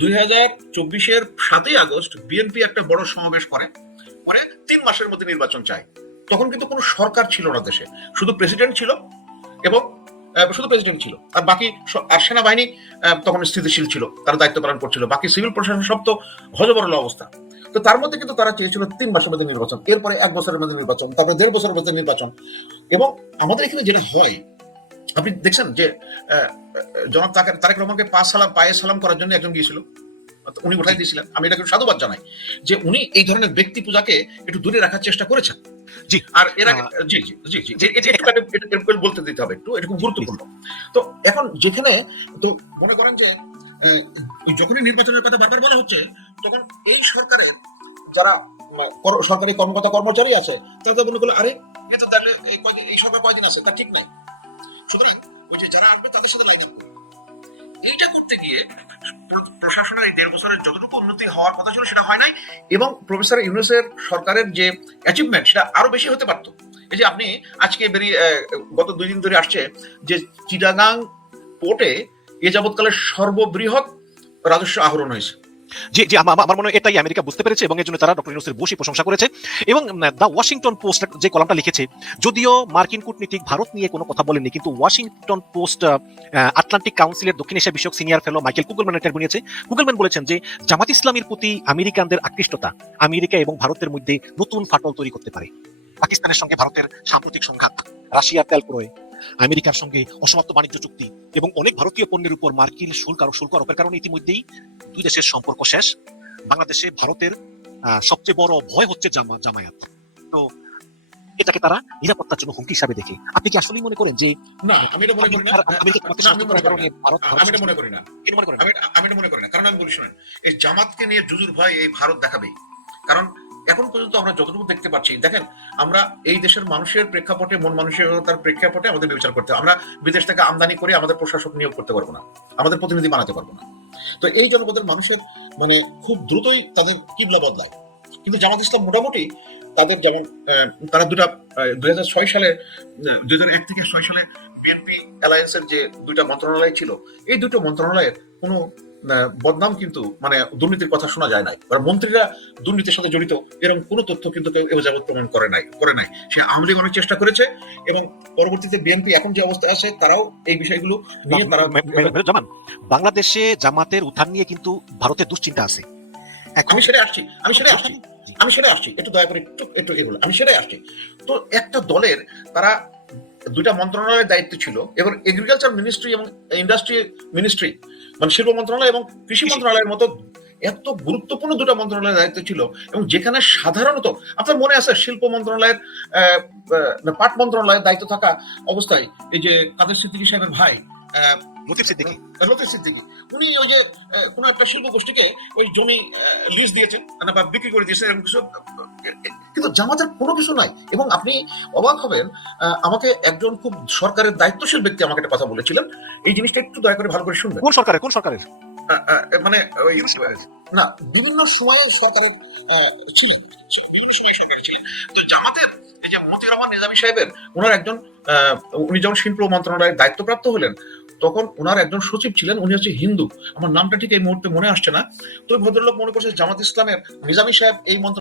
2024-এর 7ই আগস্ট বিএনপি একটা বড় সমাবেশ করে, পরে 3 মাসের মধ্যে নির্বাচন চায়। তখন কিন্তু কোনো সরকার ছিল না দেশে, শুধু প্রেসিডেন্ট ছিল, এবং আর বাকি আর সেনাবাহিনী তখন স্থিতিশীল ছিল, তারা দায়িত্ব পালন করছিল। বাকি সিভিল প্রশাসন সব তো হজবরল অবস্থা। তো তার মধ্যে কিন্তু তারা চেয়েছিল 3 মাসের মধ্যে নির্বাচন, এরপরে 1 বছরের মধ্যে নির্বাচন, তারপরে 1.5 বছরের মধ্যে নির্বাচন। এবং আমাদের এখানে যেটা হয়, আপনি দেখছেন যে জনাব তারেক রহমানকে পায়ে সালাম করার জন্য একজন গিয়েছিল, উনি উঠাই দিয়েছিলেন। আমি এটাকে সাধুবাদ জানাই যে উনি এই ধরনের ব্যক্তি পূজাকে একটু দূরে রাখার চেষ্টা করেছেন। জি, আর এর আগে জি জি জি জি এটা বলতে দিতে হবে একটু, এটা খুব গুরুত্বপূর্ণ। তো এখন যেখানে তো মনে করেন যে যখনই নির্বাচনের কথা বারবার বলা হচ্ছে, তখন এই সরকারের যারা সরকারি কর্মকর্তা কর্মচারী আছে তারা মনে করলো, আরে এ তো তাহলে এই সরকার কয়দিন আছে তা ঠিক নাই, সুতরাং ওই যে যারা আসবে তাদের সাথে লাইন আপ করবে। এইটা করতে গিয়ে প্রশাসনের এই 1.5 বছরের যতটুকু উন্নতি হওয়ার কথা ছিল সেটা হয় নাই, এবং প্রফেসর ইউনূসের সরকারের যে অ্যাচিভমেন্ট সেটা আরো বেশি হতে পারতো। এই যে আপনি আজকে গত 2 দিন ধরে আসছে যে চিটাগাং পোর্টে এ যাবৎকালের সর্ববৃহৎ রাজস্ব আহরণ হয়েছে। জি জি, আমার মনে হয় এটাই আমেরিকা বুঝতে পেরেছে, এবং এর জন্য তারা ডক্টর ইউনূসের বসে প্রশংসা করেছে। এবং দ্য ওয়াশিংটন পোস্ট যে কলামটা লিখেছে, যদিও মার্কিন কূটনীতিক ভারত নিয়ে কোনো কথা বলেননি, কিন্তু ওয়াশিংটন পোস্ট আটলান্টিক কাউন্সিলের দক্ষিণ এশিয়া বিষয়ক সিনিয়র ফেলো মাইকেল কুগলম্যান এটা বলেছে। কুগলম্যান বলেছেন যে জামাত ইসলামের প্রতি আমেরিকানদের আকৃষ্টতা আমেরিকা এবং ভারতের মধ্যে নতুন ফাটল তৈরি করতে পারে। পাকিস্তানের সঙ্গে ভারতের সাম্প্রতিক সংঘাত, রাশিয়ার তেল ক্রয়, আমেরিকার সঙ্গে অসমাপ্ত বাণিজ্য চুক্তি, এবং অনেক ভারতীয় পণ্যের উপর মার্কিন শুল্ক আরোপের কারণে ইতিমধ্যেই 2 দেশের সম্পর্ক শেষ। বাংলাদেশে ভারতের সবচেয়ে বড় ভয় হচ্ছে জামায়াত। তো এটাকে তারা নিরাপত্তার জন্য হুমকি হিসাবে দেখে। আপনি কি আসলেই মনে করেন যে না, আমি এটা মনে করি না, আমি এটা মনে করি না, কারণ আমি বলি শুনেন, এই জামাতকে নিয়ে জুজুর ভয় এই ভারত দেখাবেই। কারণ এখন পর্যন্ত আমরা যতটুকু দেখতে পাচ্ছি, দেখেন আমরা এই দেশের মানুষের প্রেক্ষাপটে, মন মানসিকতার প্রেক্ষাপটে আমাদের বিচার করতে, আমরা বিদেশ থেকে আমদানি করে আমাদের প্রশাসক নিয়োগ করতে পারবো না, আমাদের প্রতিনিধি বানাতে পারবো না। তো এই জনপদের মানুষের মানে খুব দ্রুতই তাদের কিবলা বদলায়। কিন্তু জামাত ইসলাম মোটামুটি তাদের যেমন তারা 2006 সালে 2001 থেকে 6 সালে বিএনপি অ্যালায়েন্সের যে 2টা মন্ত্রণালয় ছিল, এই 2টো মন্ত্রণালয়ের কোনো বদনাম কিন্তু মানে দুর্নীতির কথা শোনা যায় নাই, বা মন্ত্রীরা দুর্নীতির সাথে জড়িত এরকম কোনো তথ্য কিন্তু কেউ এ যাবৎ প্রমাণ করে নাই। সে আওয়ামী লীগ অনেক চেষ্টা করেছে, এবং পরবর্তীতে বিএনপি এখন যে অবস্থায় আছে তারাও এই বিষয়গুলো নিয়ে তারা জামান বাংলাদেশে জামাতের উত্থান নিয়ে কিন্তু ভারতের দুশ্চিন্তা আছে। আমি সেটা আসছি একটু দয়া করে একটু এগুলো আমি সেটাই আসছি। তো একটা দলের তারা 2টা মন্ত্রণালয়ের দায়িত্ব ছিল, এবং এগ্রিকালচার মিনিস্ট্রি এবং ইন্ডাস্ট্রি মিনিস্ট্রি মানে শিল্প মন্ত্রণালয় এবং কৃষি মন্ত্রণালয়ের মতো এত গুরুত্বপূর্ণ দুটো মন্ত্রণালয়ের দায়িত্ব ছিল, এবং যেখানে সাধারণত আপনার মনে আছে শিল্প মন্ত্রণালয়ের পাট মন্ত্রণালয়ের দায়িত্ব থাকা অবস্থায় এই যে কাদের সিদ্দিকী সাহেবের ভাই লতিফ সিদ্দিকী লতিফ সিদ্দিকী, উনি ওই যে কোন একটা শিল্প গোষ্ঠীকে ওই জমি লিজ দিয়েছেন বা বিক্রি করে দিয়েছেন এরকম কিছু, কিন্তু জামাতের কোনো কিছু নাই। এবং আপনি অবাক হবেন, আমাকে একজন খুব সরকারের দায়িত্বশীল ব্যক্তি আমাকে একটা কথা বলেছিলেন, এই জিনিসটা একটু দয়া করে ভালো করে শুনবেন। কোন সরকারের মানে না, বিভিন্ন সময়ে সরকারের ছিলেন, বিভিন্ন সময় সরকারের ছিলেন। তো জামাতের এই যে মতিউর রহমান নিজামী সাহেবের ওনার একজন উনি যখন শিল্প মন্ত্রণালয়ের দায়িত্বপ্রাপ্ত হলেন, তখন ওনার একজন সচিব ছিলেন, উনি হচ্ছে হিন্দু, আমার নামটা ঠিক এই মুহূর্তে মনে আসছে না। তো ভদ্রলোক মনে করছে জামাত ইসলামের নিজামী সাহেব এই মন্ত্রণালয়